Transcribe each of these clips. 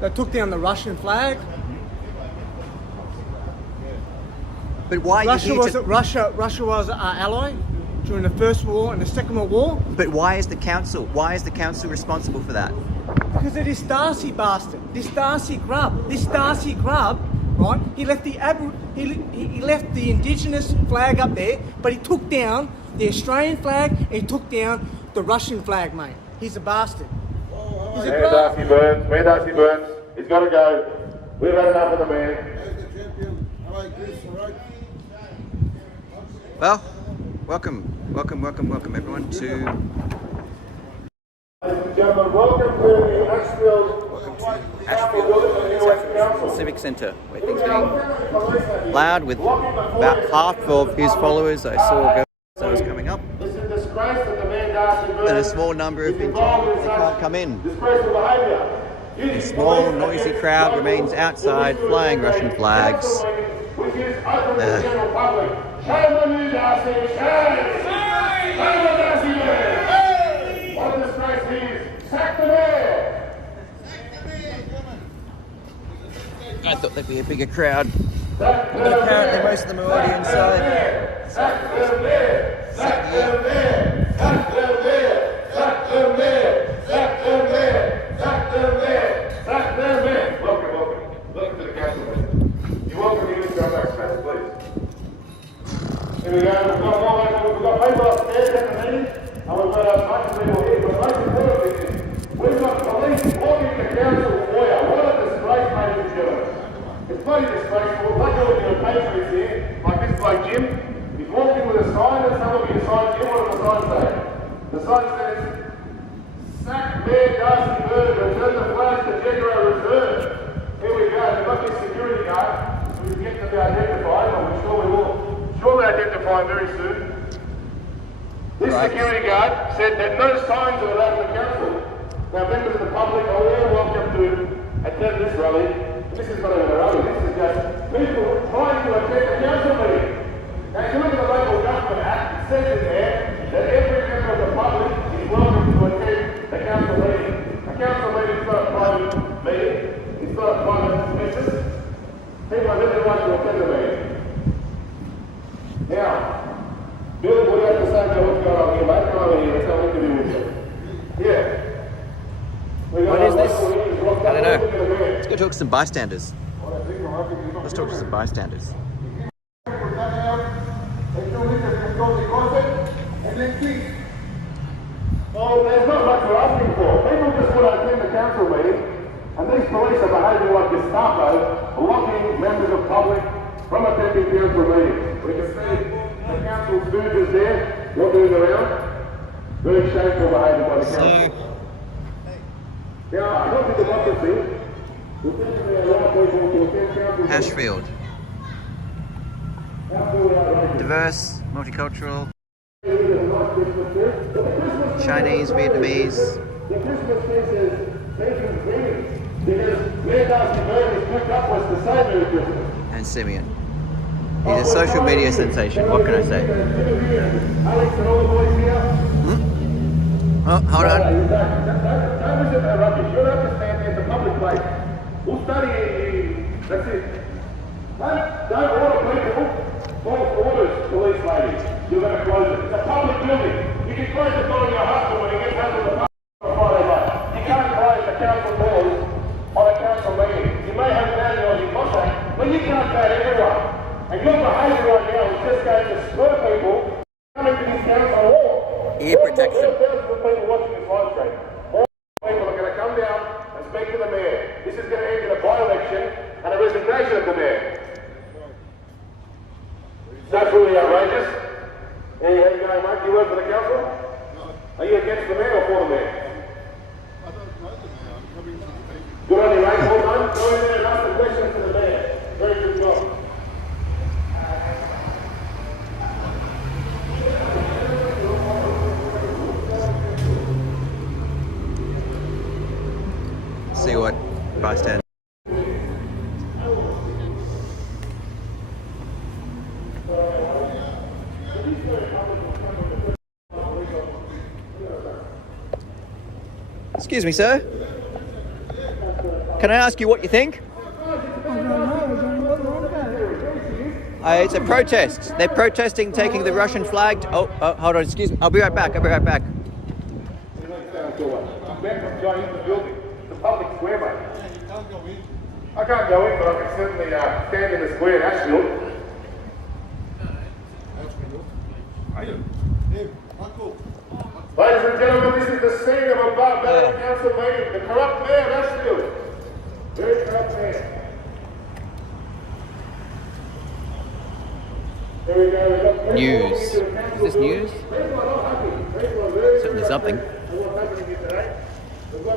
They took down the Russian flag. But why Russia was our ally during the First World War and the Second World War. But why is the council responsible for that? Because of this Darcy bastard, this Darcy grub, right? He left the Indigenous flag up there, but he took down the Australian flag and he took down the Russian flag, mate. He's a bastard. He's a grub. Mayor Darcy Burns. He's got to go. We've had enough of the man. Well, welcome everyone to. Ladies and gentlemen, welcome to the Ashfield Civic Centre, where things are getting loud with about half of his followers I saw go as I was coming up. It's a disgrace that the Mayor Darcy Burns And a small number have been told they can't come in. disgraceful behaviour. A small, noisy crowd remains outside, flying Russian flags. Which is open to the general public. Shame on you, Darcy! Shame! Shame on Darcy Burns! What a disgrace he is! Sack the mayor! I thought there'd be a bigger crowd, but apparently most of them are already inside. Sack the mayor! Sack the mayor! Sack the mayor! Sack the mayor! Sack the mayor! Sack the mayor! Sack the mayor! Welcome to the council meeting. You're welcome to use your backspace, please. Here we go, we've got people upstairs at the meeting, and we've got a bunch of people here, but most importantly, we've got police walking the council foyer. What a disgrace, ladies and gentlemen. It's bloody disgraceful. We'll take a look at your patrons here, like this bloke Jim. He's walked in with a sign. Let's have a look at your sign, Jim. What does the sign say? The sign says, Sack Mayor Darcy Burns, return the flags to Jaguar Reserve. Here we go, we've got this security guard, so we can get to be identified, and we're sure we will surely identify him very soon. This security guard said that no signs are allowed in the council. Now members of the public are all welcome to attend this rally. This is not even a rally, this is just people trying to attend the council meeting. Now if you look at the Local Government Act, it says in there that every member of the public is welcome to attend the council meeting. A council meeting is not a private meeting, it's not a private business. People have every right to attend the meeting. Now, Bill, what do you have to say about what's going on here, mate? Come over here, let's have an interview with you. Yeah. What is this? I don't know. Let's go talk to some bystanders. Let's talk to some bystanders. Well, there's not much we're asking for. People just want to attend the council meeting, and these police are behaving like Gestapo, blocking members of public from attending council meetings. We can see the council stooges there, wandering around. Very shameful behaviour by the council. Now, I don't think democracy will definitely allow people to attend council meetings. Ashfield. Diverse, multicultural, Chinese, Vietnamese. The Christmas tree says Satan's greetings because Mayor Darcy Burns has picked up was to say Merry Christmas. And Simeon. He's a social media sensation, what can I say? Alex and all the boys here. Oh, hold on. Don't listen to that rubbish. You don't have to stand there. It's a public place. We'll study it. That's it. Don't order people. False orders, police ladies. You're going to close it. It's a public building. You can close the door on your husband when he gets home from the pub on a Friday night. You can't close the council doors on a council meeting. You may have an Aussie Cossack, but you can't ban everyone. And your behaviour right now is just going to spur people coming to this council hall. Ear protection. Thousands of people watching this live stream. All people are going to come down and speak to the mayor. This is going to end in a by-election and a resignation of the mayor. That's really outrageous. Hey, how you going, mate? Do you work for the council? No. Are you against the mayor or for the mayor? I don't know the mayor. I'm coming to the meeting. Good on you, mate. Well done. Go in there and ask the questions to the mayor. Very good job. See what bystander. Excuse me, sir. Can I ask you what you think? It's a protest. They're protesting taking the Russian flag. Oh, hold on, excuse me. I'll be right back. I'm back from joining the building. The public square, mate. I can't go in, but I can certainly stand in the square, Ashfield. Ladies and gentlemen, this is the scene of a barbaric council meeting. The corrupt mayor of Ashfield. Very corrupt mayor. There we go. News. Is this news? Certainly something.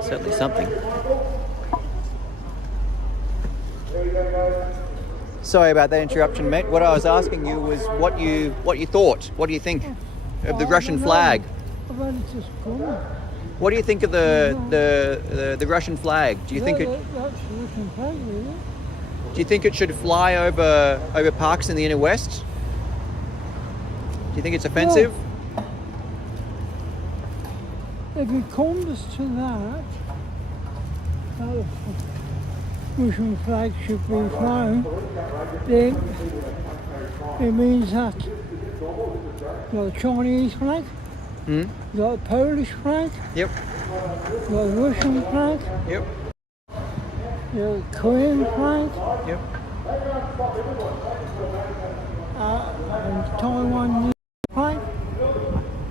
Certainly something. Sorry about that interruption, mate. What I was asking you was what you thought. What do you think of the Russian flag? What do you think of the Russian flag? Do you think it? Do you think it should fly over parks in the inner west? Do you think it's offensive? If it comes to that, the Russian flag should be flown, then it means that you've got a Chinese flag, you've got a Polish flag, Yep. you've got a Russian flag, Yep. you've got a Korean flag, Yep. and Taiwan flag.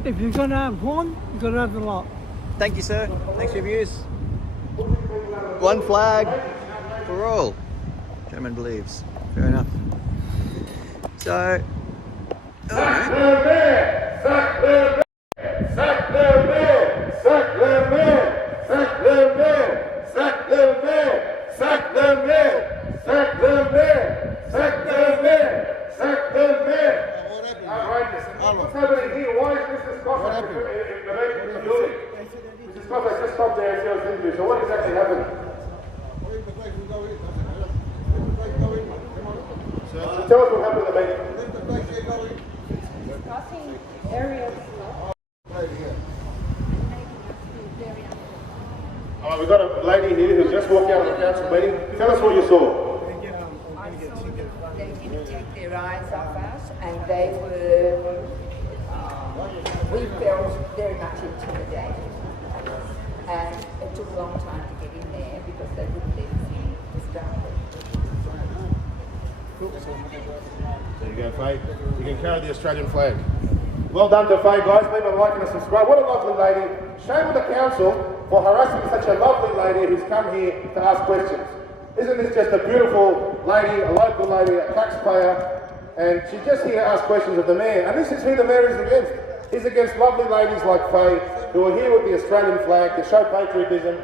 If you're going to have one, you've got to have the lot. Thank you, sir. Thanks for your views. One flag for all. German believes. Fair enough. So. Sack the mayor! Sack the mayor! Sack the mayor! Sack the mayor! Sack the mayor! Sack the mayor! Sack the mayor! Sack the mayor! Sack the mayor! Sack the mayor! What's happening here? Why is Mr. Cossack in the building? Mr. Cossack just stopped there and said interview. So what exactly happened? Tell us what happened in the meeting. Discussing areas. We've got a lady here who just walked out of the council meeting. Tell us what you saw. I saw they didn't take their eyes off us, and they were, we felt very much intimidated. And it took a long time to get in there because they wouldn't let us in. It was dark. There you go, Faye. You can carry the Australian flag. Well done to Faye, guys. Leave a like and a subscribe. What a lovely lady. Shame on the council for harassing such a lovely lady who's come here to ask questions. Isn't this just a beautiful lady, a local lady, a taxpayer, and she's just here to ask questions of the mayor. And this is who the mayor is against. He's against lovely ladies like Faye, who are here with the Australian flag to show patriotism.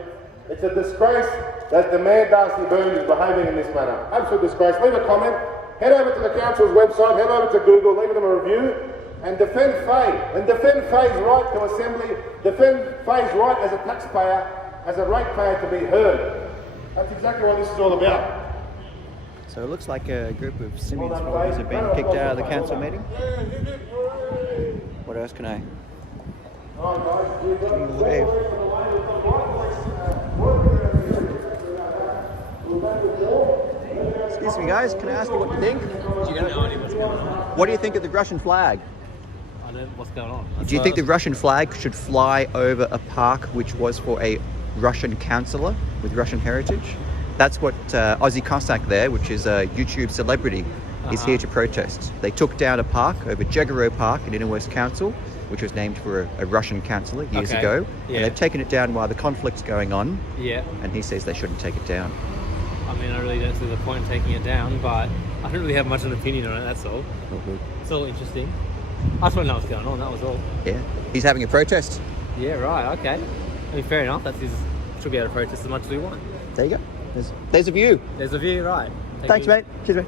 It's a disgrace that the Mayor Darcy Burns is behaving in this manner. Absolute disgrace. Leave a comment. Head over to the council's website, head over to Google, leave them a review, and defend Faye. And defend Faye's right to assembly, defend Faye's right as a taxpayer, as a ratepayer to be heard. That's exactly what this is all about. So it looks like a group of Simeon's followers have been kicked out of the council meeting. What else can I? Excuse me, guys. Can I ask you what you think? You got no idea what's going on. What do you think of the Russian flag? I don't know what's going on. Do you think the Russian flag should fly over a park which was for a Russian councillor with Russian heritage? That's what Aussie Cossack there, which is a YouTube celebrity, is here to protest. They took down a park over Jaggero Park in Inner West Council, which was named for a Russian councillor years ago. Yeah. And they've taken it down while the conflict's going on. Yeah. And he says they shouldn't take it down. I mean, I really don't see the point in taking it down, but I don't really have much of an opinion on it, that's all. It's all interesting. I just want to know what's going on, that was all. Yeah. He's having a protest. Yeah, right, okay. I mean, fair enough, that's his, should be able to protest as much as we want. There you go. There's a view. There's a view, right. Thanks, mate. Cheers, mate.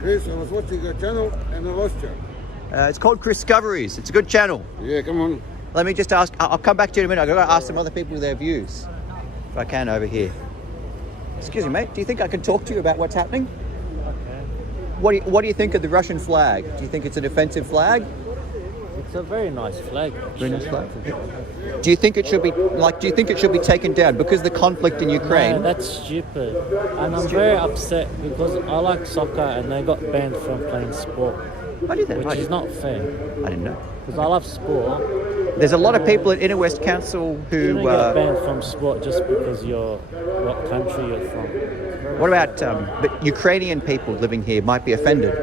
Chris, I was watching your channel and I lost you. It's called Chris Discoveries. It's a good channel. Yeah, come on. Let me just ask, I'll come back to you in a minute. I've got to ask some other people their views, if I can, over here. Excuse me, mate. Do you think I can talk to you about what's happening? Okay. What do you think of the Russian flag? Do you think it's an offensive flag? It's It's a very nice flag. Very nice flag. Do you think it should be taken down because of the conflict in Ukraine? No, that's stupid. And I'm very upset because I like soccer and they got banned from playing sport. I did that. Which is not fair. I didn't know. Because I love sport. There's a lot of people at Inner West Council who... You don't get banned from sport just because what country you're from. What about but Ukrainian people living here might be offended?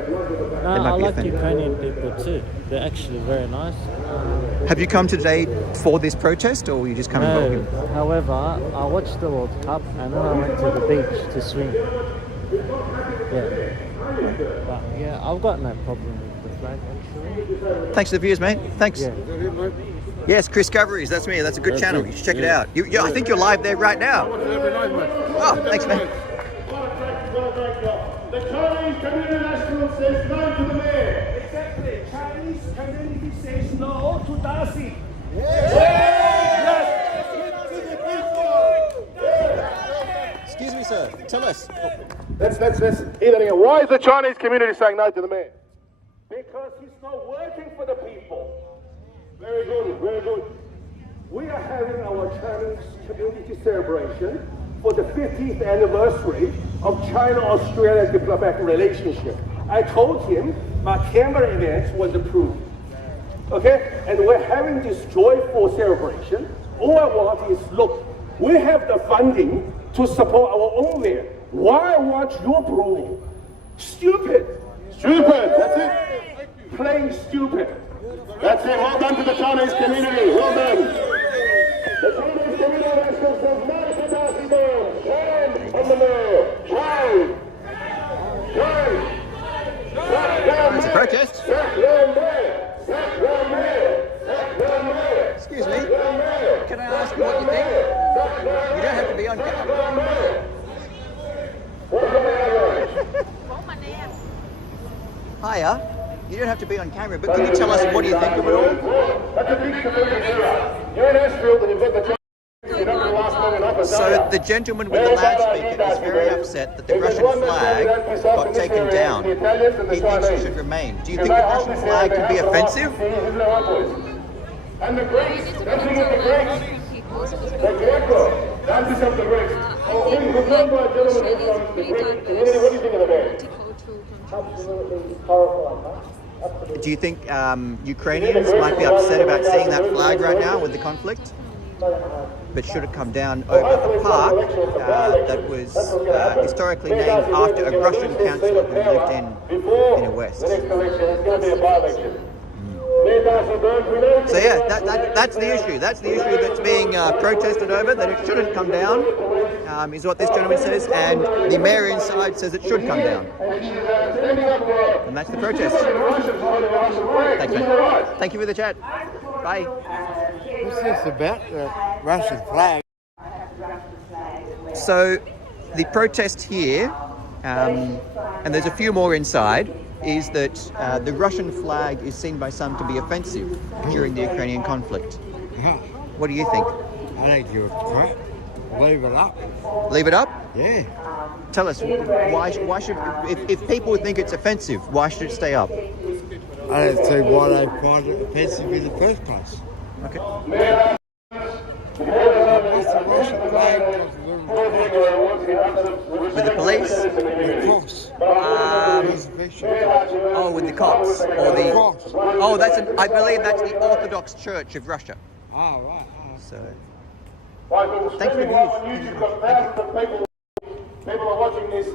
No, I like Ukrainian people too. They're actually very nice. Have you come today for this protest, or were you just coming No, back? however, I watched the World Cup and then I went to the beach to swim. Yeah. But yeah, I've got no problem with the flag actually. Thanks for the views, mate. Thanks. Yeah. Yes, Chris Coveries. That's me. That's a good channel. You should check it out. I think you're live there right now. Oh, thanks, man. The Chinese Community National says no to the mayor. Exactly. Chinese community says no to Darcy. Excuse me, sir. Tell us. Let's hear that again. Why is the Chinese community saying no to the mayor? Because he's not working for the people. Very good, very good. We are having our Chinese community celebration for the 50th anniversary of China-Australia diplomatic relationship. I told him my camera event was approved. Okay? And we're having this joyful celebration. All I want is, look, we have the funding to support our own mayor. Why want your approval? Stupid. Stupid. That's it. Plain stupid. That's it. Well done to the Chinese community. Well done. The Chinese community national says no to Darcy Mayor. Shame on the mayor. Shame. Shame. It's a protest. Sack your mayor. Sack your mayor. Sack your mayor. Excuse me. Can I ask you what you think? You don't have to be on camera. Hiya. You don't have to be on camera, but can you tell us what do you think of it all? That's a big community here. You're in Ashfield and you've got the you're not going to last long enough. So the gentleman with the loudspeaker is very upset that the Russian flag got taken down. He thinks it should remain. Do you think the Russian flag can be offensive? And the Greeks, dancing of the Greeks. The Greco, dancing of the Greeks. Oh, we remember a gentleman who's from the Greek community. What do you think of the man? Absolutely horrifying. Do you think Ukrainians might be upset about seeing that flag right now with the conflict? But should it come down over a park that was historically named after a Russian councillor who lived in Inner West? The next election is going to be a by-election. So yeah, that's the issue. That's the issue that's being protested over, that it shouldn't come down, is what this gentleman says, and the mayor inside says it should come down. And that's the protest. Thanks, man. Thank you for the chat. Bye. What's this about, the Russian flag? So the protest here, and there's a few more inside, is that the Russian flag is seen by some to be offensive during the Ukrainian conflict. What do you think? I don't give a crap. Leave it up. Leave it up? Yeah. Tell us, why should, if people think it's offensive, why should it stay up? I don't see why they find it offensive in the first place. Okay. What's the Russian flag? With the police? The cross. With the cops, or the cross. Oh, I believe that's the Orthodox Church of Russia. Oh, right. So, thanks for the views. Thank you. People are watching this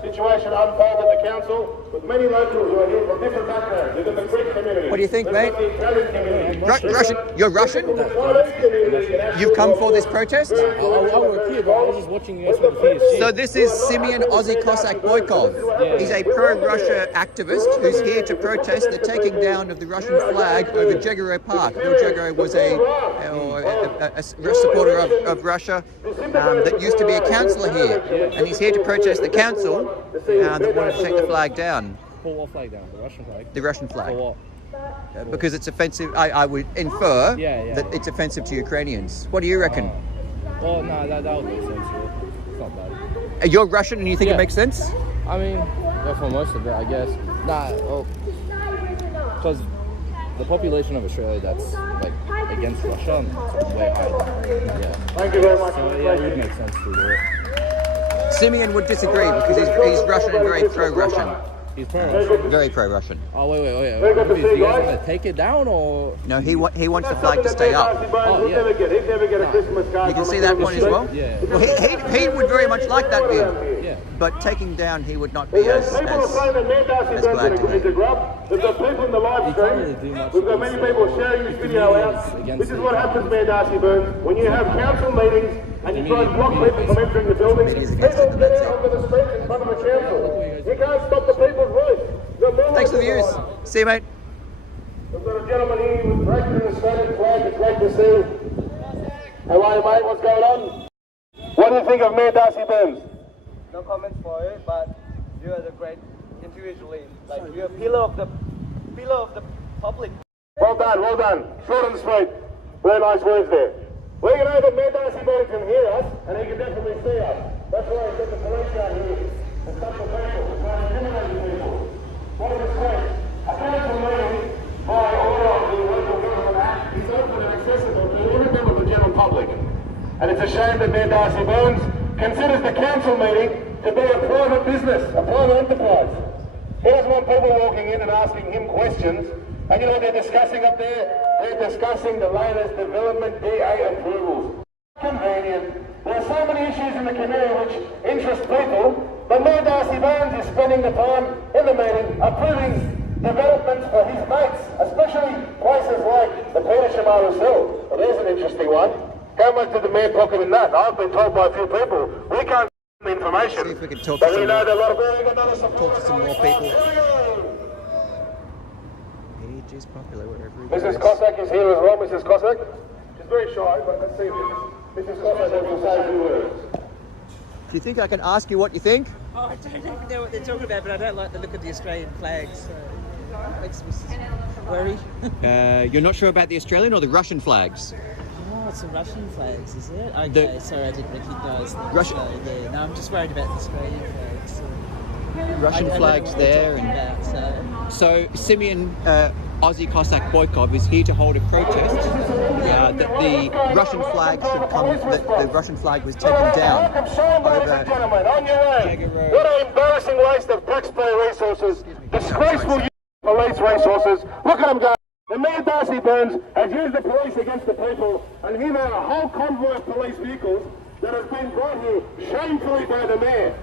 situation unfold at the council with many locals who are here from different backgrounds. You've got the Greek community. What do you think, mate? The Italian community. Russian? You're Russian? You've come for this protest? I work here, but I was just watching you guys from the PSG. So this is Simeon Aussie Cossack Boykov. He's a pro-Russia activist who's here to protest the taking down of the Russian flag over Jegero Park. Bill Jegero was a supporter of Russia that used to be a councillor here, and he's here to protest the council that wanted to take the flag down. Pull what flag down? The Russian flag? The Russian flag. For what? Because it's offensive. I would infer that it's offensive to Ukrainians. What do you reckon? Well, no, that would make sense. It's not bad. You're Russian and you think it makes sense? I mean, for most of it, I guess. Nah, because the population of Australia that's like against Russia is way higher. Yeah. Thank you very much. So yeah, it would make sense to do it. Simeon would disagree because he's Russian and very pro-Russian. He's pro-Russian. Very pro-Russian. Oh wait. Do you guys want to take it down or? No, he wants the flag to stay up. Oh yeah. He'd never get a Christmas card. You can see that one as well. Yeah. Well, he would very much like that view. Yeah. But taking down, he would not be as glad to There's do. got people in the live You can't really stream. do much. We've got many people sharing this video out. This is what happens, Mayor Darcy Burns, when you have council meetings and you try and block people from entering the building. People get out onto the street in front of the council. You can't stop the people's voice. Thanks for the views. See you, mate. We've got a gentleman here with breaking the Australian flag. It's great to see. How are you, mate? What's going on? What do you think of Mayor Darcy Burns? No comments for it, but you are the great individually. Like you're a pillar of the public. Well done. Short and sweet. Very nice words there. We're going to have Mayor Darcy Burns can hear us, and he can definitely see us. That's why he's got the police out here to stop the people, to try and intimidate people. What is this great? A council meeting by order of the Local Government Act is open and accessible to every member of the general public. And it's a shame that Mayor Darcy Burns considers the council meeting to be a private business, a private enterprise. He doesn't want people walking in and asking him questions. And you know what they're discussing up there? They're discussing the latest development DA approvals. Convenient. There are so many issues in the community which interest people, but Mayor Darcy Burns is spending the time in the meeting approving developments for his mates, especially places like the Peter Shamaru Hill. Well, there's an interesting one. How much did the mayor pocket in that? I've been told by a few people. We can't get the information. See if we can talk but to we some know more, that a lot of talk to some more people. He is popular wherever he Mrs. goes. Cossack is here as well, Mrs. Cossack. She's very shy, but let's see if Mrs. Cossack will say a few words. Do you think I can ask you what you think? Oh, I don't even know what they're talking about, but I don't like the look of the Australian flag, so it makes me worry. You're not sure about the Australian or the Russian flags? Oh, it's the Russian flags, is it? Okay, sorry, I didn't recognise them. Russian- Yeah, no, I'm just worried about the Australian flags. So. Russian I don't flags know what they're there. talking about, So Simeon Aussie Cossack Boykov is here to hold a protest that the Russian flag should come. That the Russian flag was taken down over Gentlemen, on your way. What an embarrassing waste of taxpayer resources. Disgraceful use of police resources. Look at them go. The Mayor Darcy Burns has used the police against the people, and here are a whole convoy of police vehicles that has been brought here shamefully by the mayor.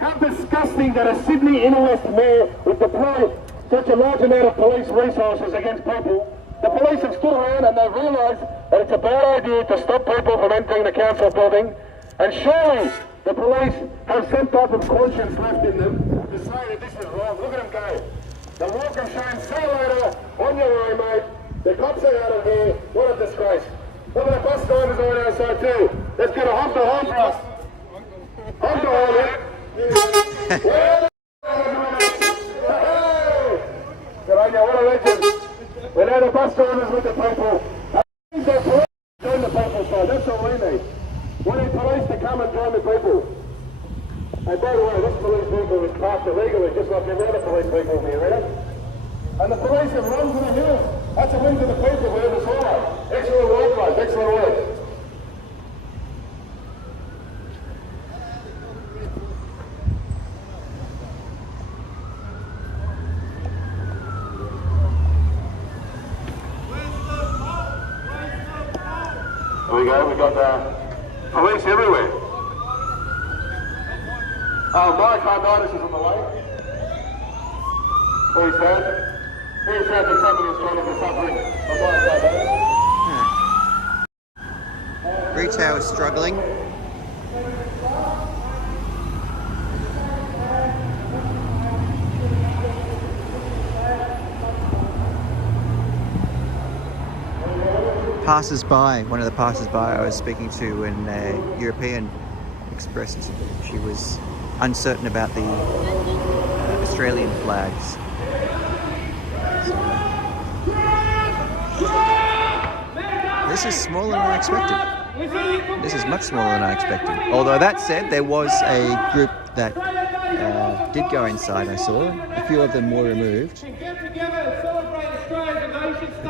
How disgusting that a Sydney inner west mayor would deploy such a large amount of police resources against people. The police have stood around and they've realised that it's a bad idea to stop people from entering the council building, and surely the police have some type of conscience left in them to say that this is wrong. Look at them go. The walk of shame. See you later. On your way, mate. The cops are out of here. What a disgrace. Look at the bus drivers are on outside too. Let's get a honk to hold for us. Honk to hold it. What a legend. We're now the bus drivers with the people. The police join the people side. That's all we need. We need police to come and join the people. And by the way, this police vehicle is parked illegally, just like every other police vehicle in the area. And the police have run to the hills. That's a win to the people whoever's high. Excellent work, guys. Excellent work. There we go, we've got police everywhere. Myocarditis is on the way. Very sad. Very sad that somebody is trying to be suffering from myocarditis. retail is struggling. Passers-by, one of the passers-by I was speaking to in European expressed she was uncertain about the Australian flags. This is smaller than I expected. This is much smaller than I expected. Although that said, there was a group that did go inside, I saw. A few of them were removed. Get together and celebrate Australia as a nation.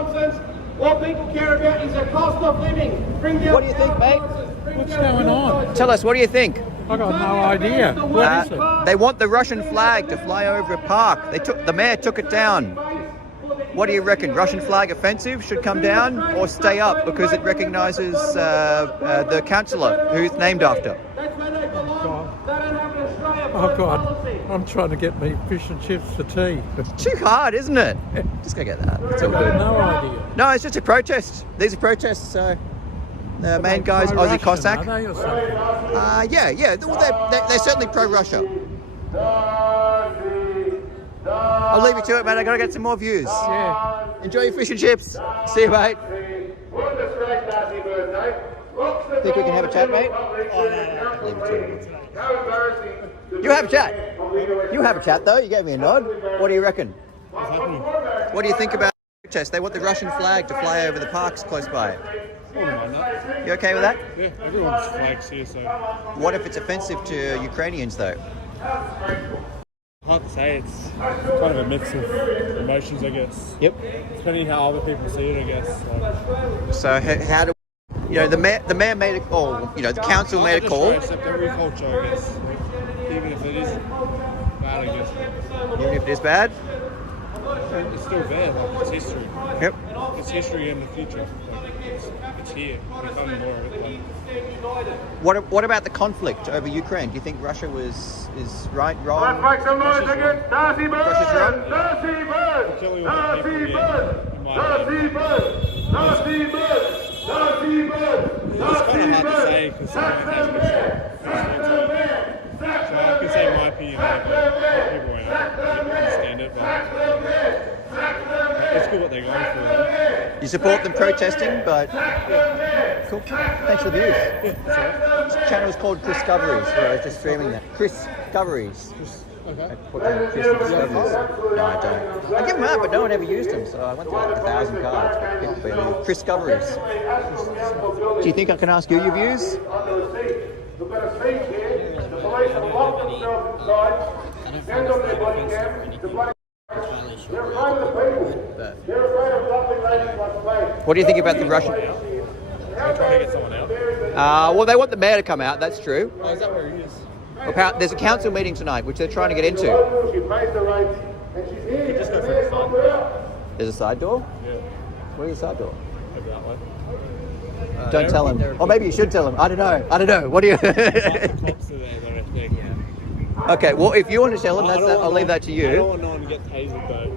nonsense. What people care about is the cost of living. Bring down What do you think, mate? What's going on? Tell us, what do you think? I got no idea. What is it? They want the Russian flag to fly over a park. The mayor took it down. What do you reckon? Russian flag offensive should come down or stay up because it recognises the councillor who's named after? Oh God, I'm trying to get me fish and chips for tea. It's too hard, isn't it? Just go get that. It's all good. No idea. No, it's just a protest. These are protests, so the main guy's Aussie Cossack. Are they or something? Yeah. Well, they're certainly pro-Russia. I'll leave you to it, man. I gotta get some more views. Yeah. Enjoy your fish and chips. See you, mate. Think we can have a chat, mate? Leave it to it. You have a chat. You have a chat, though. You gave me a nod. What do you reckon? What's happening? What do you think about the protest? They want the Russian flag to fly over the parks close by. I wouldn't mind that. You okay with that? Yeah, everyone's flags here, so What if it's offensive to Ukrainians, though? hard to say. It's kind of a mix of emotions, I guess. Yep. Depending how other people see it, I guess. So how do the mayor made a call? The council made a call. Accept every culture, I guess. Like, even if it is bad, I guess. Even if it is bad. It's still there. Like, it's history. Yep. It's history in the future. Like, it's here. We can't ignore it. Like, What about the conflict over Ukraine? Do you think Russia is right, wrong? Let's make some noise again. Darcy Bird! Russia's wrong? Darcy Bird! killing all the Darcy people Bird! in my Darcy opinion. Bird! Darcy Bird! Darcy Bird! It's kind of hard to say because Sack the man! Sack the man! So I can say my opinion, but people won't understand it. But it's good what they're going for. You support them protesting, but cool. Thanks for the views. This channel is called Chris Discoveries, where I was just streaming that. Chris Discoveries. Okay. I put down Chris Discoveries. No, I don't. I give them out, but no one ever used them, so I went to like 1,000 cards. But yeah, Chris Discoveries. Do you think I can ask you your views? We've got a speech here. The police have locked themselves inside. Stand on their body cam. The bloody they're afraid of the people. They're afraid of lovely ladies like Faith. What do you think about the Russian? I'm trying to get someone out. Well, they want the mayor to come out. That's true. Oh, is that where he is? There's a council meeting tonight, which they're trying to get into. She pays the rates and she's here. Just go for the side. There's a side door. Yeah. Where's the side door? Over that way. Don't tell him. Or maybe you should tell him. I don't know. What do you? Cops are there, I think. Okay. Well, if you want to tell him, I'll leave that to I you. don't want no one to get tasered though,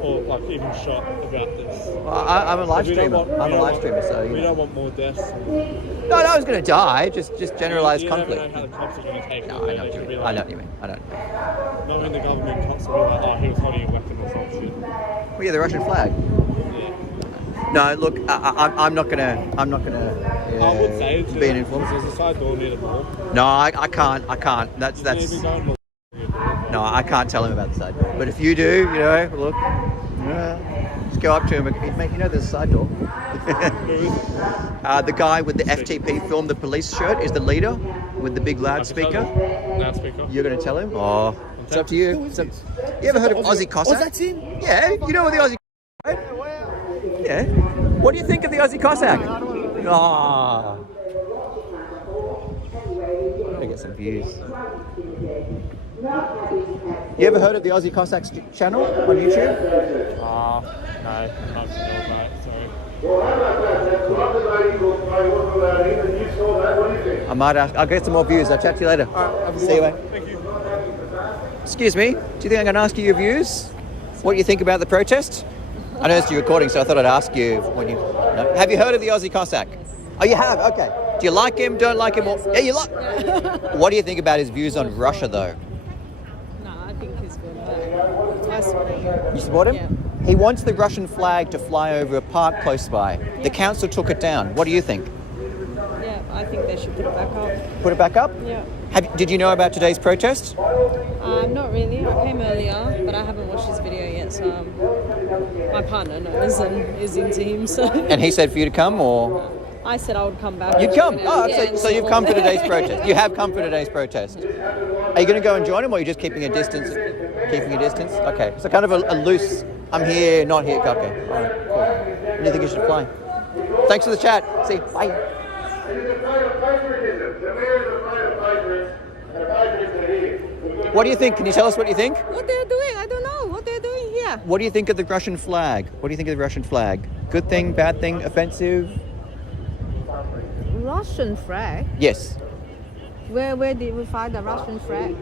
or like even shot about this. Well, I'm a live streamer. I'm a live streamer, so we don't want more deaths. No one's going to die. Just generalized you conflict. Never know how the cops are going to take No, it. I know what you mean. I know what you mean. Not when the government cops will be like, oh, he was holding a weapon or some shit. Well, yeah, the Russian flag. Yeah. No, look, I'm not gonna I would say it's be an influence. There's a side door near the mall. No, I can't. That's. No, I can't tell him about the side door. But if you do, look, just go up to him. Mate, there's a side door. The guy with the FTP film the police shirt is the leader with the big loudspeaker. You're going to tell him? Oh, it's up to you. You ever heard of Aussie Cossack? Oh, that's him? Yeah, you know what the Aussie Cossack is? Yeah. What do you think of the Aussie Cossack? Oh. Gotta get some views. You ever heard of the Aussie Cossack's channel on YouTube? No, I'm not sure about it, sorry. I might ask. I'll get some more views. I'll chat to you later. See you, mate. Thank you. Excuse me. Do you think I can ask you your views? What you think about the protest? I noticed you're recording, so I thought I'd ask you when you. No? Have you heard of the Aussie Cossack? Oh, you have. Okay. Do you like him? Don't like him? Or yeah, you like. What do you think about his views on Russia, though? No, I think he's good. I support him. You support him? Yeah. He wants the Russian flag to fly over a park close by. The council took it down. What do you think? Yeah, I think they should put it back up. Put it back up? Yeah. Did you know about today's protest? Not really. I came earlier, but I haven't watched his video yet, so my partner knows and is into him. So. And he said for you to come, or? I said I would come back. You'd come? Oh, Yeah. so you've come for today's protest. You have come for today's protest. Are you going to go and join them, or are you just keeping a distance? Keeping a distance? Okay. So kind of a loose, I'm here, not here. Okay. All right, cool. When do you think you should fly? Thanks for the chat. See you. Bye. What do you think? Can you tell us what you think? What they're doing, I don't know. What they're doing here. What do you think of the Russian flag? What do you think of the Russian flag? Good thing, bad thing, offensive? Russian flag? Yes. Where did we find the Russian flag?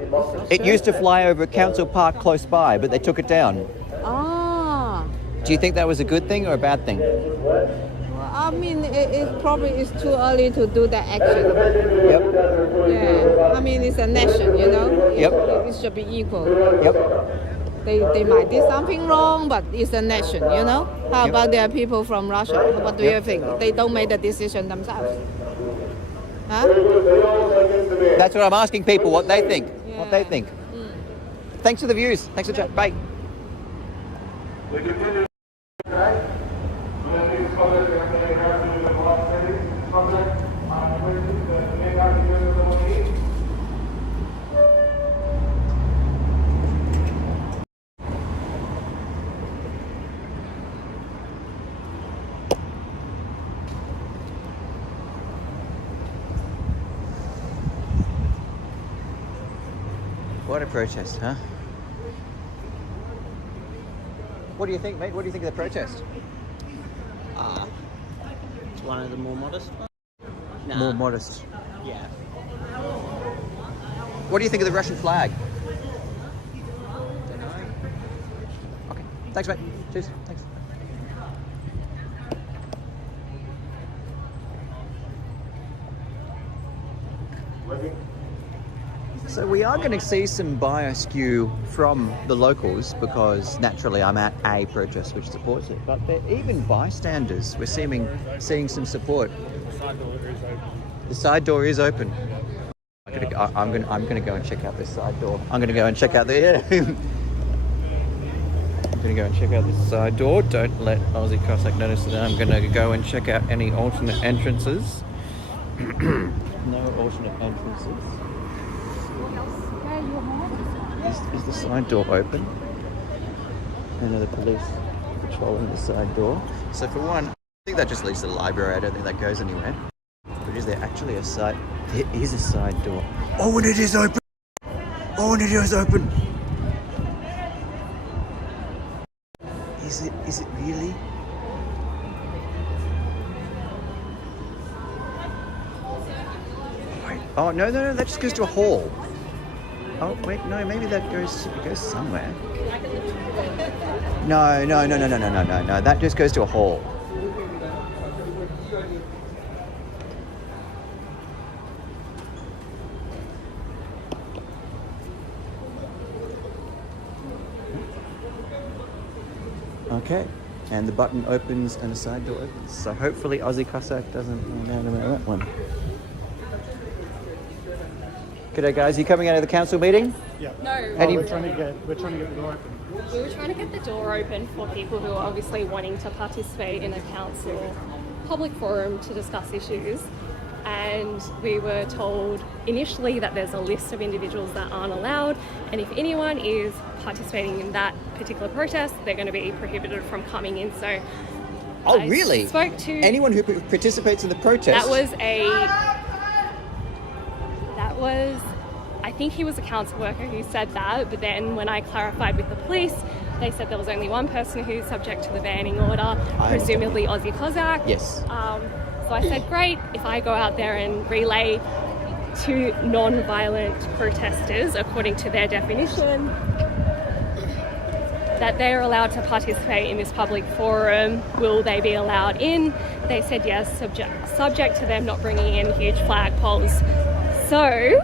It used to fly over a council park close by, but they took it down. Ah. Do you think that was a good thing or a bad thing? Well, I mean, it probably is too early to do that action. Yep. Yeah. I mean, it's a nation, you know? Yep. It should be equal. Yep. They might do something wrong, but it's a nation, you know? How Yep. about their people from Russia? What do you think? They don't make the decision themselves. Huh? That's what I'm asking people, what they think. What they think. Thanks for the views. Thanks for the chat. Bye. What a protest, huh? What do you think, mate? What do you think of the protest? It's one of the more modest ones. Nah. More modest. Yeah. What do you think of the Russian flag? Okay. Thanks, mate. Cheers. Thanks. So we are going to see some bias-skew from the locals because naturally I'm at a protest which supports it, but even bystanders, we're seeing some support. The side door is open. I'm gonna go and check out this side door. I'm gonna go and check out the. I'm gonna go and check out this side door. Don't let Aussie Cossack notice that I'm gonna go and check out any alternate entrances. No alternate entrances. Is the side door open? And are the police patrolling the side door? So for one, I think that just leads to the library. I don't think that goes anywhere. But is there actually a side? There is a side door. Oh, and it is open! Oh, and it is open! Is it really? Wait. Oh, no, that just goes to a hall. Oh, wait, no, maybe it goes somewhere. No, that just goes to a hall. Okay, and the button opens and the side door opens. So hopefully Aussie Cossack doesn't know about that one. G'day guys, you coming out of the council meeting? Yeah. No. We're trying to get the door open. We were trying to get the door open for people who are obviously wanting to participate in a council public forum to discuss issues. And we were told initially that there's a list of individuals that aren't allowed, and if anyone is participating in that particular protest, they're going to be prohibited from coming in. So Oh, I really? spoke to anyone who participates in the protest. I think he was a council worker who said that, but then when I clarified with the police, they said there was only one person who's subject to the banning order, presumably Aussie Cossack. Yes. So I said, great, if I go out there and relay to non-violent protesters, according to their definition, that they're allowed to participate in this public forum, will they be allowed in? They said yes, subject to them not bringing in huge flagpoles. So,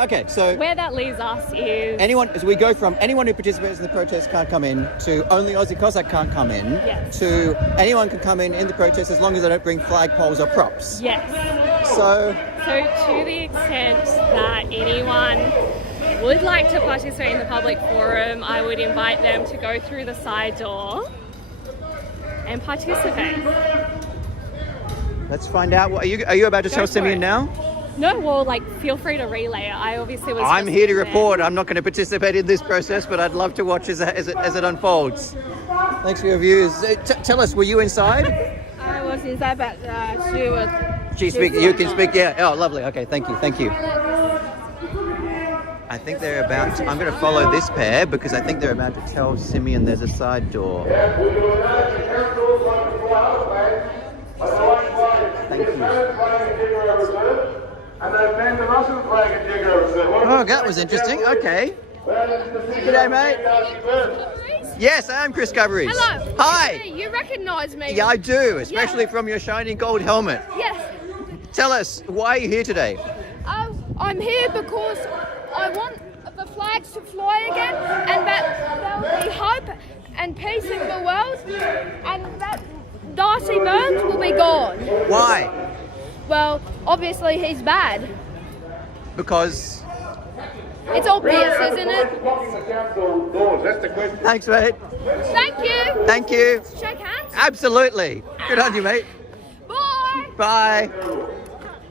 okay, so where that leaves us is as we go from anyone who participates in the protest can't come in to only Aussie Cossack can't come in to anyone can come in the protest as long as they don't bring flagpoles or props. Yes. So to the extent that anyone would like to participate in the public forum, I would invite them to go through the side door and participate. Let's find out. Are you about to tell for Simeon it. now? No, well, like, feel free to relay it. I obviously was. I'm just here to there. report. I'm not going to participate in this process, but I'd love to watch as it unfolds. Thanks for your views. Tell us, were you inside? I was inside, but she was. You can speak. Yeah. Oh, lovely. Okay. Thank you. I think they're about to, I'm going to follow this pair because I think they're about to tell Simeon there's a side door. Thank you. Oh, that was interesting. Okay. G'day, mate. Yes, I am Chris Coverage. Hello. Hi. Hey, you recognise me? Yeah, I do, especially from your shiny gold helmet. Yes. Tell us, why are you here today? I'm here because I want the flags to fly again, and that there will be hope and peace in the world, and that Darcy Burns will be gone. Why? Well, obviously he's bad. Because? It's obvious, isn't it? Thanks, mate. Thank you. Thank you. Shake hands. Absolutely. Good on you, mate. Bye. Bye.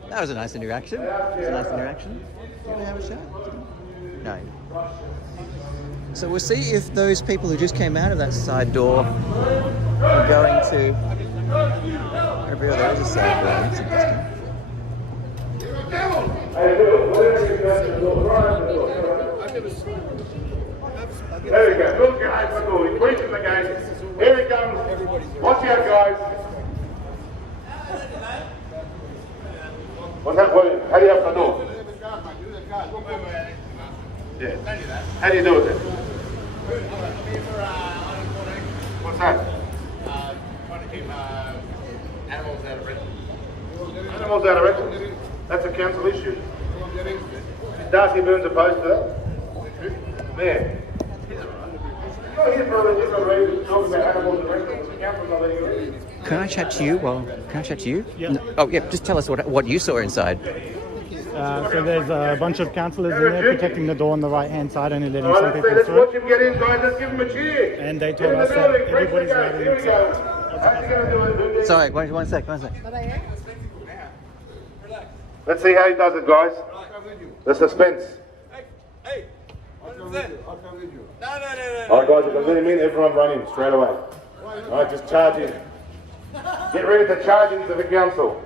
That was a nice interaction. You want to have a chat? No. So we'll see if those people who just came out of that side door are going to... Over here, there is a side door. That's interesting. There we go. Good guys. We're increasing the game. Here it comes. Watch out, guys. What's that? How do you have to do? Yeah. How do you do it then? What's that? Trying to keep animals out of Britain. Animals out of it. That's a council issue. Darcy Burns opposed to that? Mayor. Can I chat to you? Can I chat to you? Yeah. No. Oh, yeah. Just tell us what you saw inside. So there's a bunch of councillors in there protecting the door on the right-hand side, only letting some people Let's through. watch him get in, guys. Let's give him a cheer. And they told us that everybody's allowed in except. Sorry, one sec. Let's see how he does it, guys. The suspense. Hey! All right, guys, if I let him in, everyone run in straight away. All right, just charge in. Get ready to charge into the council.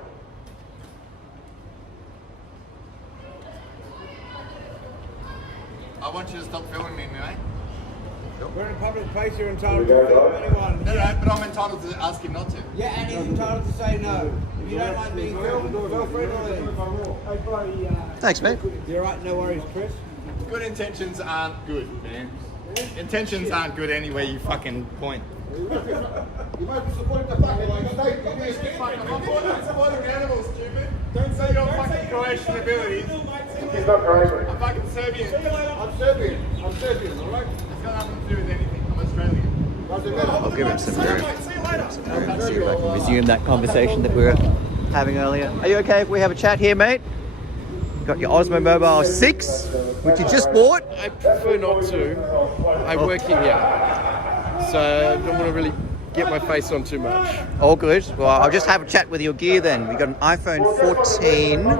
I want you to stop filming me, mate. We're in a public place, you're entitled to film anyone. No, but I'm entitled to ask him not to. Yeah, and he's entitled to say no. If you don't like being filmed, feel free to leave. Thanks, mate. You're right, no worries, Chris. Good intentions aren't good, man. Intentions aren't good anywhere you fucking point. You might be supporting the fucking state. I'm supporting animals, stupid. Don't say your fucking Croatian abilities. He's not Croatian. I'm fucking Serbian. I'm Serbian, alright? It's got nothing to do with anything. I'm Australian. I'll give him some room. See if I can resume that conversation that we were having earlier. Are you okay if we have a chat here, mate? Got your Osmo Mobile 6, which you just bought. I prefer not to. I work in here, so I don't want to really get my face on too much. All good. Well, I'll just have a chat with your gear then. We've got an iPhone 14. We've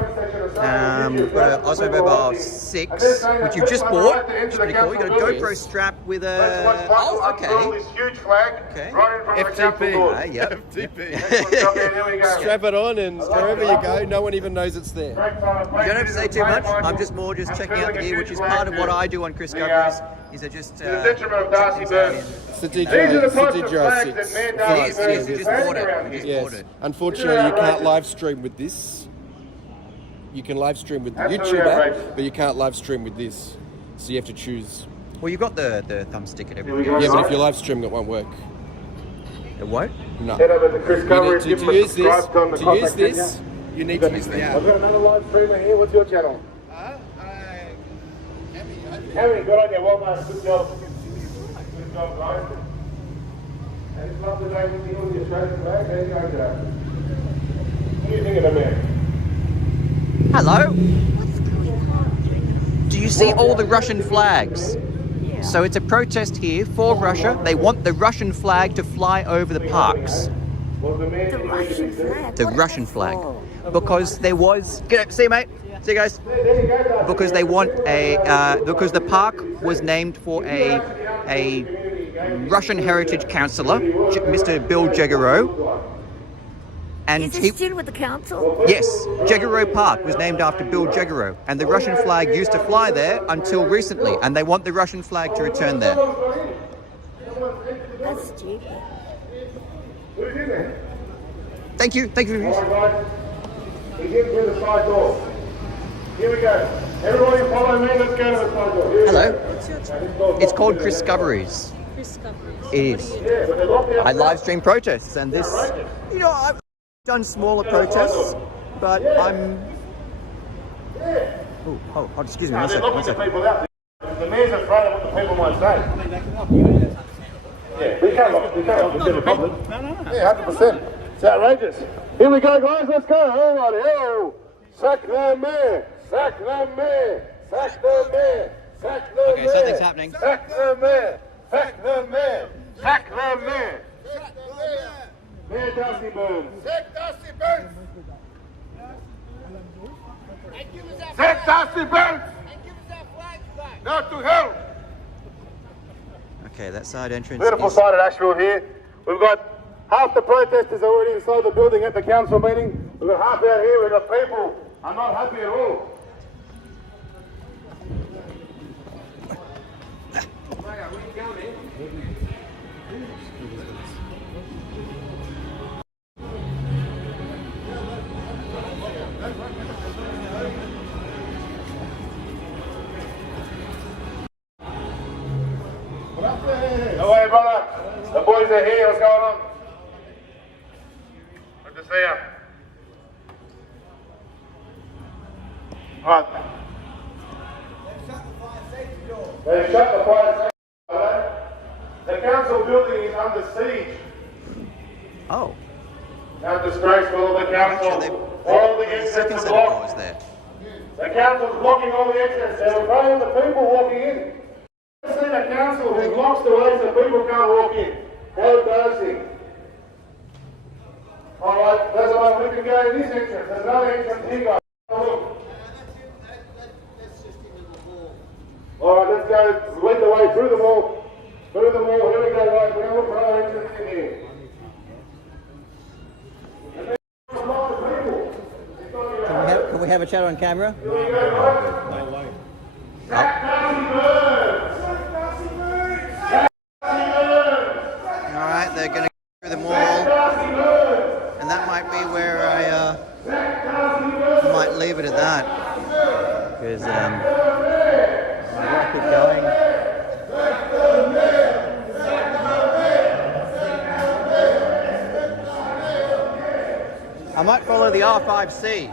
got an Osmo Mobile 6, which you just bought, which is pretty cool. You've got a GoPro strap with a... Oh, okay. Okay. FTP. Yep. FTP. Strap it on and wherever you go, no one even knows it's there. You don't have to say too much. I'm just more just checking out the gear, which is part of what I do on Chris Covers. Is I just... It's the DJI 6. Yes, you just bought it. Yes. Unfortunately, you can't live stream with this. You can live stream with the YouTube app, but you can't live stream with this. So you have to choose. Well, you've got the thumbstick and everything. Yeah, but if you live stream, it won't work. It won't? No. Head over to Chris Coverage, To use this, you need to use the app. I've got another live streamer here. What's your channel? Hammy, good on you. Well done. Good job. Good job, guys. And it's lovely day with you on the Australian flag. How you going today? What do you think of the man? Hello? Do you see all the Russian flags? Yeah. So it's a protest here for Russia. They want the Russian flag to fly over the parks. The Russian flag. The Russian flag. Because there was... See you, mate. See you guys. Because they want a... because the park was named for a Russian heritage councillor, Mr. Bill Jegerow. And Is he still with the council? Yes, Jegerow Park was named after Bill Jegerow, and the Russian flag used to fly there until recently, and they want the Russian flag to return there. That's stupid. Thank you for your He's in through the side door. Here we go. Everybody follow me, let's go to the side door. Hello. It's called Discoveries. It is. I live stream protests, and this, you know, I've done smaller protests, but I'm... Oh, excuse me, one second. The mayor's afraid of what the people might say. Yeah, we can't lock the public. Yeah, 100%. It's outrageous. Here we go, guys, let's go. Everybody, oh! Sack the mayor! Sack the mayor! Sack the mayor! Sack the mayor! Okay, something's happening. Sack the mayor! Sack the mayor! Sack the mayor! Mayor Darcy Burns. Sack Darcy Burns! Sack Darcy Burns! Go to hell! Okay, that side entrance Beautiful is... side at Asheville here. We've got half the protesters already inside the building at the council meeting. We've got half out here. We've got people are not happy at all. No way, brother. The boys are here. What's going on? Good to see you. Right. They shut the fire safety door. The council building is under siege. Oh. How disgraceful of the council. All the exits are blocked. The council's blocking all the exits. They're afraid of the people walking in. I've seen a council who blocks the way so people can't walk in. How embarrassing. Alright, that's all right, we can go to this entrance. There's another entrance here, guys. Look. Alright, let's go. Lead the way through the wall. Through the wall. Here we go, guys. We're going to look for another entrance in here. Can we have a chat on camera? Alright, they're going to go through the mall, and that might be where I might leave it at that, because I want to keep going. I might follow the R5C.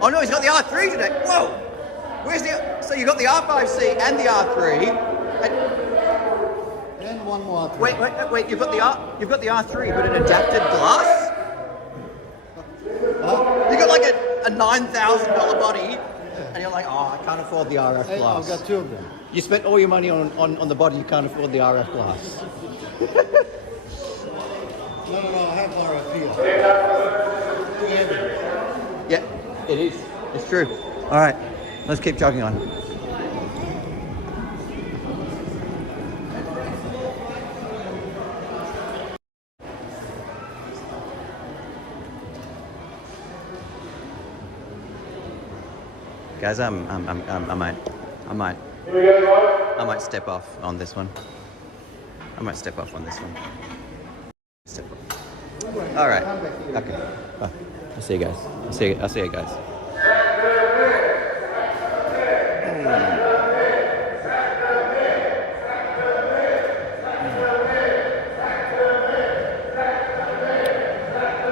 Oh no, he's got the R3 today. Whoa! Where's the... So you got the R5C and the R3. And one more. Wait, you've got the R3, but an adapted glass? You got like a $9,000 body, and you're like, oh, I can't afford the RF glass. I've got two of them. You spent all your money on the body, you can't afford the RF glass. No, I have RF here. Yeah, it is. It's true. All right, let's keep chugging on. Guys, I might step off on this one. Step off. All right. Okay. Oh, I'll see you guys. I'll see you guys.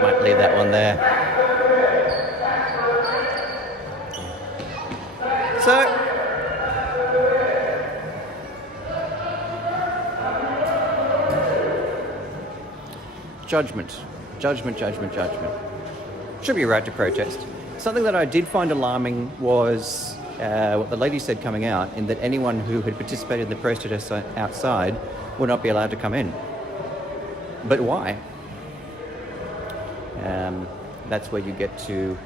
Might leave that one there. So. Judgment. Should be a right to protest. Something that I did find alarming was what the lady said coming out, in that anyone who had participated in the protest outside would not be allowed to come in. But why? That's where you get to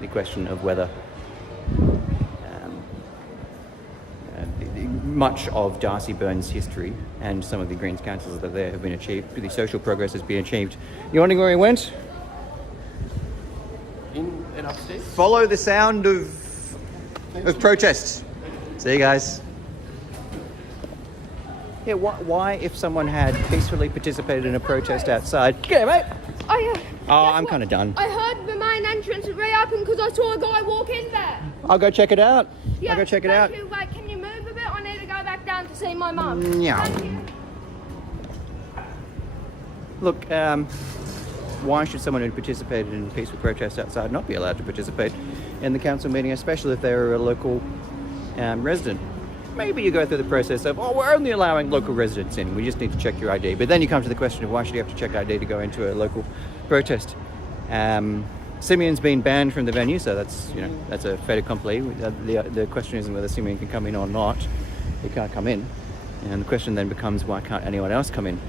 the question of whether much of Darcy Byrne's history and some of the Greens councils that there have been achieved, the social progress has been achieved. You wondering where he went? In and upstairs. Follow the sound of protests. See you guys. Yeah, why if someone had peacefully participated in a protest outside? G'day, mate. Oh, I'm kind of done. I heard the main entrance had reopened because I saw a guy walk in there. I'll go check it out. Yeah, I'll go check it out. Thank you. Wait, can you move a bit? I need to go back down to see my mum. Yeah. Thank you. Look, why should someone who participated in peaceful protest outside not be allowed to participate in the council meeting, especially if they're a local resident? Maybe you go through the process of, we're only allowing local residents in, we just need to check your ID. But then you come to the question of why should you have to check ID to go into a local protest? Simeon's been banned from the venue, so that's a fait accompli. The question isn't whether Simeon can come in or not. He can't come in. And the question then becomes, why can't anyone else come in?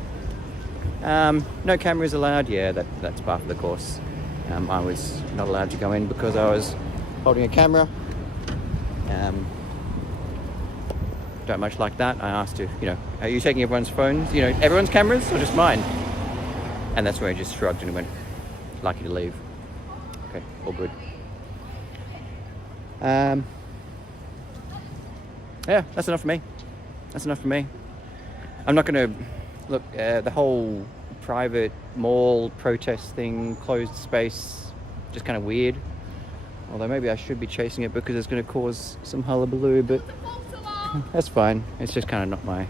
No cameras allowed. Yeah, that's part of the course. I was not allowed to go in because I was holding a camera. Don't much like that. I asked to, are you taking everyone's phones? Everyone's cameras or just mine? And that's where he just shrugged and went, lucky to leave. Okay, all good. Yeah, that's enough for me. That's enough for me. I'm not going to look. The whole private mall protest thing, closed space, just kind of weird. Although maybe I should be chasing it because it's going to cause some hullabaloo, but that's fine. It's just kind of not my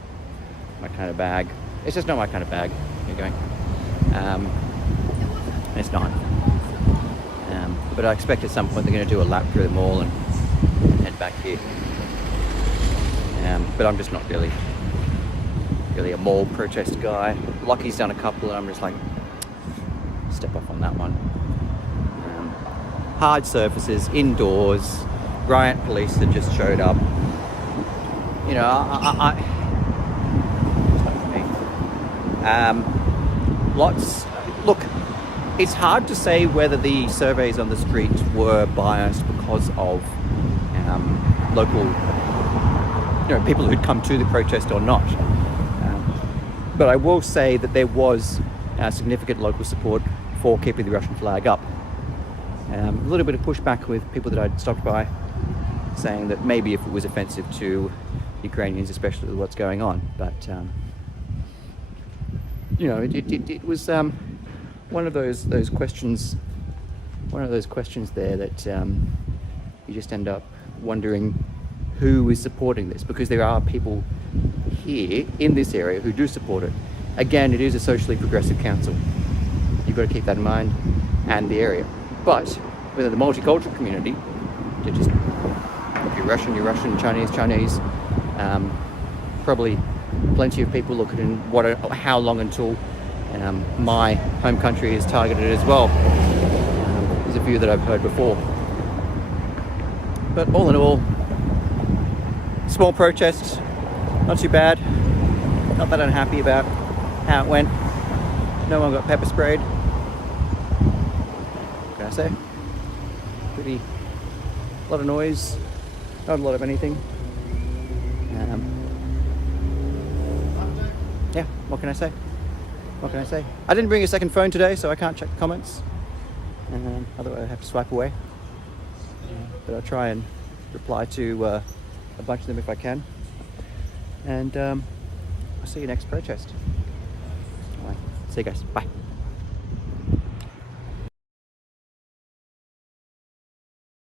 kind of bag. It's just not my kind of bag. You're going. It's not. But I expect at some point they're going to do a lap through the mall and head back here. But I'm just not really a mall protest guy. Lockie's done a couple and I'm just like, step off on that one. Hard surfaces, indoors, riot police that just showed up. It's not for me. Look, it's hard to say whether the surveys on the street were biased because of local, people who'd come to the protest or not. But I will say that there was significant local support for keeping the Russian flag up. A little bit of pushback with people that I'd stopped by, saying that maybe if it was offensive to Ukrainians, especially with what's going on. But it was one of those questions. One of those questions there that you just end up wondering who is supporting this, because there are people here in this area who do support it. Again, it is a socially progressive council. You've got to keep that in mind, and the area. But within the multicultural community, they're just, if you're Russian, Chinese. Probably plenty of people looking at how long until my home country is targeted as well. There's a few that I've heard before. But all in all, small protests, not too bad. Not that unhappy about how it went. No one got pepper sprayed. What can I say? A lot of noise, not a lot of anything. Yeah, what can I say? I didn't bring a second phone today, so I can't check the comments. Otherwise I have to swipe away. But I'll try and reply to a bunch of them if I can. And I'll see you next protest. All right, see you guys. Bye.